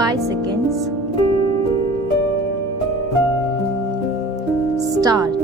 5 seconds. Start.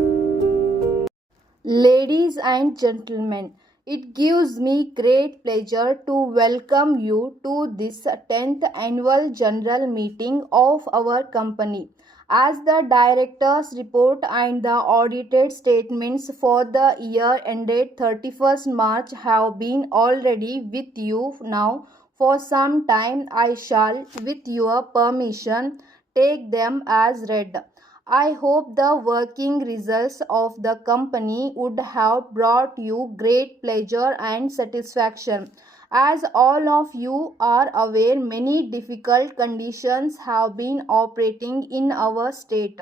Ladies and gentlemen, it gives me great pleasure to welcome you to this 10th annual general meeting of our company. As the director's report and the audited statements for the year ended 31st March have been already with you now for some time, I shall, with your permission, take them as read. I hope the working results of the company would have brought you great pleasure and satisfaction. As all of you are aware, many difficult conditions have been operating in our state.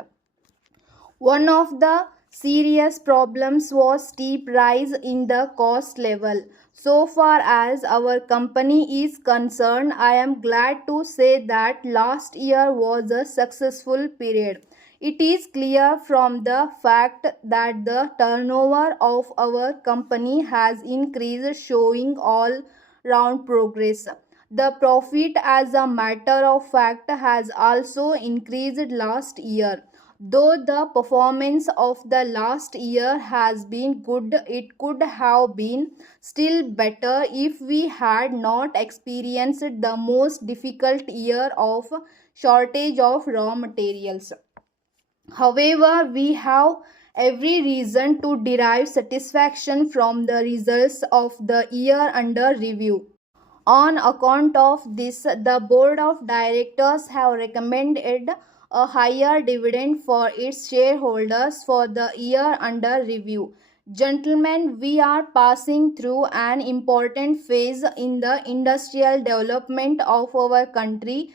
One of the serious problems was steep rise in the cost level. So far as our company is concerned, I am glad to say that last year was a successful period. It is clear from the fact that the turnover of our company has increased, showing all round progress. The profit, as a matter of fact, has also increased last year. Though the performance of the last year has been good, it could have been still better if we had not experienced the most difficult year of shortage of raw materials. However, we have every reason to derive satisfaction from the results of the year under review. On account of this, the board of directors have recommended a higher dividend for its shareholders for the year under review. Gentlemen, we are passing through an important phase in the industrial development of our country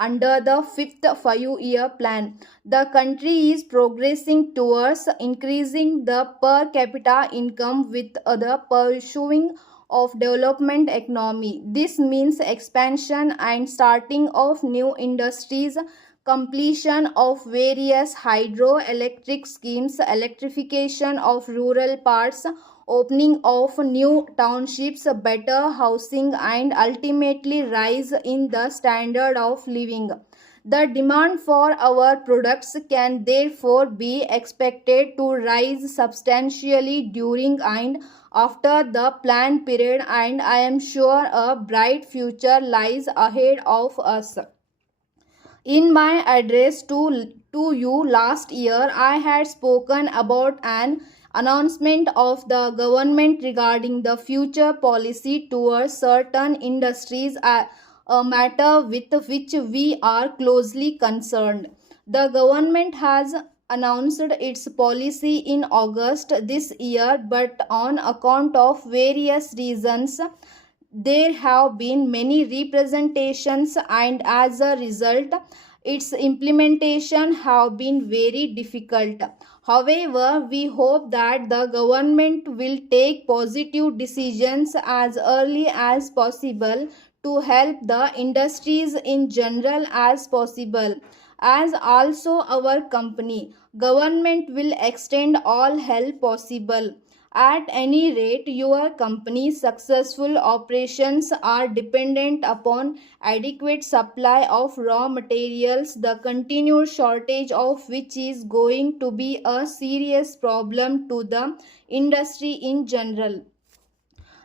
under the fifth 5-year plan. The country is progressing towards increasing the per capita income with the pursuing of development economy. This means expansion and starting of new industries, completion of various hydroelectric schemes, electrification of rural parts, opening of new townships, better housing, and ultimately rise in the standard of living. The demand for our products can therefore be expected to rise substantially during and after the planned period, and I am sure a bright future lies ahead of us. In my address to you last year, I had spoken about an announcement of the government regarding the future policy towards certain industries, a matter with which we are closely concerned. The government has announced its policy in August this year, but on account of various reasons, there have been many representations, and as a result its implementation have been very difficult. However, we hope that the government will take positive decisions as early as possible to help the industries in general as possible. As also our company, government will extend all help possible. At any rate, your company's successful operations are dependent upon adequate supply of raw materials, the continued shortage of which is going to be a serious problem to the industry in general.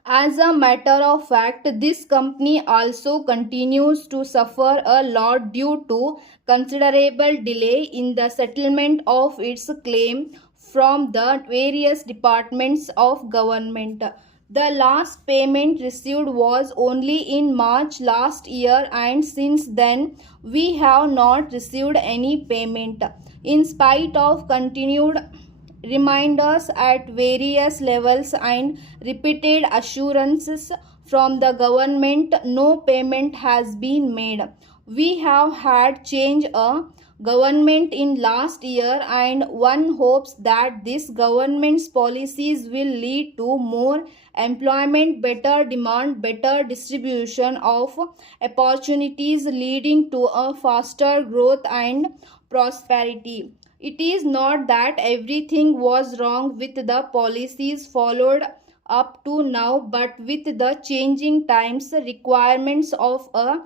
As a matter of fact, this company also continues to suffer a lot due to considerable delay in the settlement of its claim from the various departments of government. The last payment received was only in March last year, and since then we have not received any payment. In spite of continued reminders at various levels and repeated assurances from the government, no payment has been made. We have had change a government in last year, and one hopes that this government's policies will lead to more employment, better demand, better distribution of opportunities, leading to a faster growth and prosperity. It is not that everything was wrong with the policies followed up to now, but with the changing times, requirements of a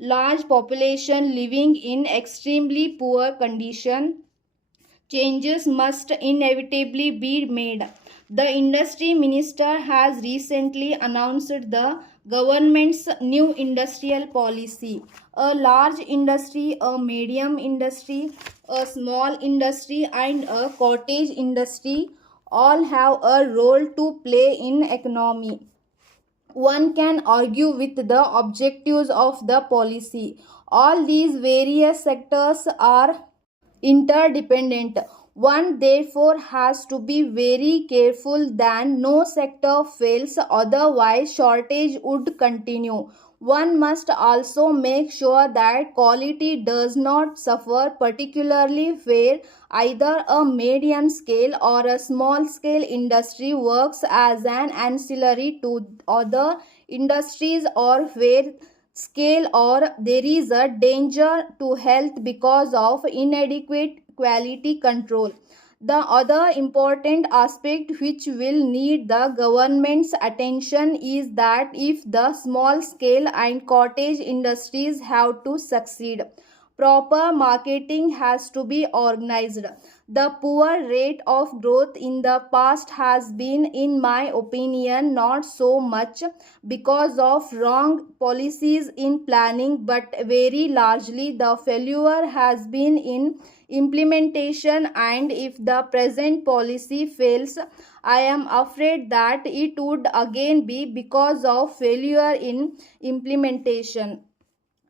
large population living in extremely poor condition, changes must inevitably be made. The industry minister has recently announced the government's new industrial policy. A large industry, a medium industry, a small industry, and a cottage industry all have a role to play in economy. One can argue with the objectives of the policy. All these various sectors are interdependent. One therefore has to be very careful that no sector fails, otherwise shortage would continue. One must also make sure that quality does not suffer, particularly where either a medium scale or a small scale industry works as an ancillary to other industries, or where scale or there is a danger to health because of inadequate quality control. The other important aspect which will need the government's attention is that if the small scale and cottage industries have to succeed, proper marketing has to be organized. The poor rate of growth in the past has been, in my opinion, not so much because of wrong policies in planning, but very largely the failure has been in implementation. And if the present policy fails, I am afraid that it would again be because of failure in implementation.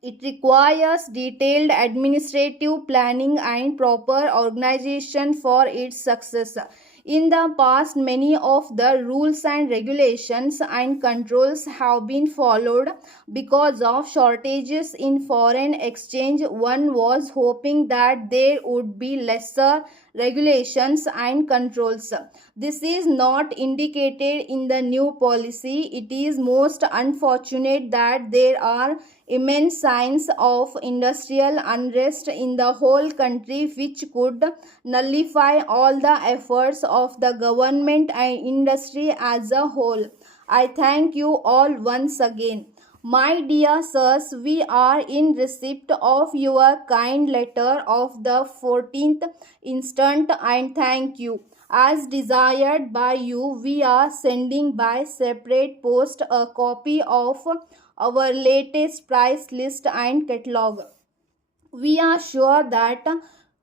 It requires detailed administrative planning and proper organization for its success. In the past, many of the rules and regulations and controls have been followed because of shortages in foreign exchange. One was hoping that there would be lesser regulations and controls. This is not indicated in the new policy. It is most unfortunate that there are immense signs of industrial unrest in the whole country, which could nullify all the efforts of the government and industry as a whole. I thank you all once again. My dear sirs, we are in receipt of your kind letter of the 14th instant, and thank you. As desired by you, we are sending by separate post a copy of our latest price list and catalog. We are sure that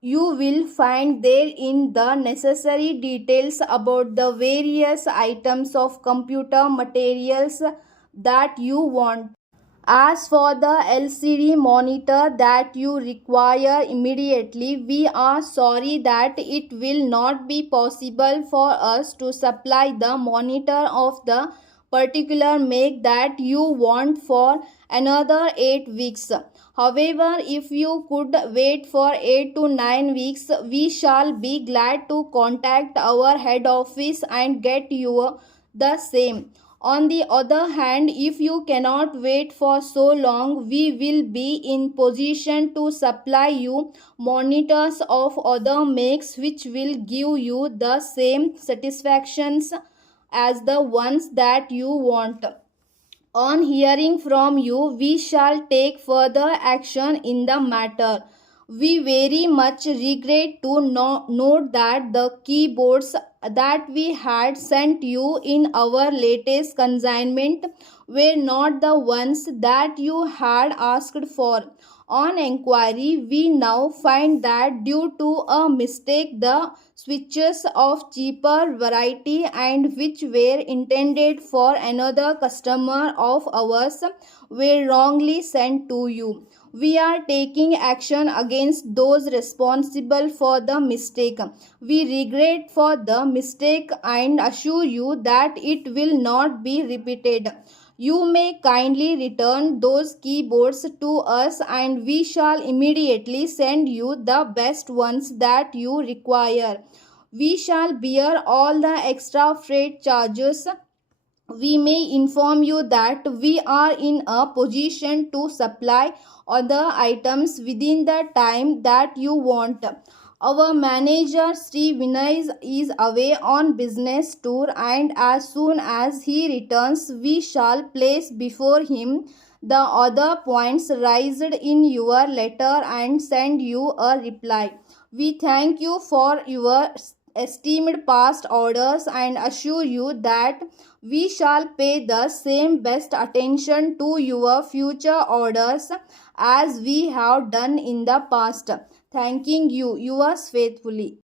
you will find therein the necessary details about the various items of computer materials that you want. As for the LCD monitor that you require immediately, we are sorry that it will not be possible for us to supply the monitor of the particular make that you want for another 8 weeks. However, if you could wait for 8 to 9 weeks, we shall be glad to contact our head office and get you the same. On the other hand, if you cannot wait for so long, we will be in position to supply you monitors of other makes which will give you the same satisfactions as the ones that you want. On hearing from you, we shall take further action in the matter. We very much regret to note that the keyboards that we had sent you in our latest consignment were not the ones that you had asked for. On enquiry, we now find that due to a mistake, the switches of cheaper variety and which were intended for another customer of ours were wrongly sent to you. We are taking action against those responsible for the mistake. We regret for the mistake and assure you that it will not be repeated. You may kindly return those keyboards to us and we shall immediately send you the best ones that you require. We shall bear all the extra freight charges. We may inform you that we are in a position to supply other items within the time that you want. Our manager Sri Vinay is away on business tour, and as soon as he returns we shall place before him the other points raised in your letter and send you a reply. We thank you for your esteemed past orders and assure you that we shall pay the same best attention to your future orders as we have done in the past. Thanking you, yours faithfully.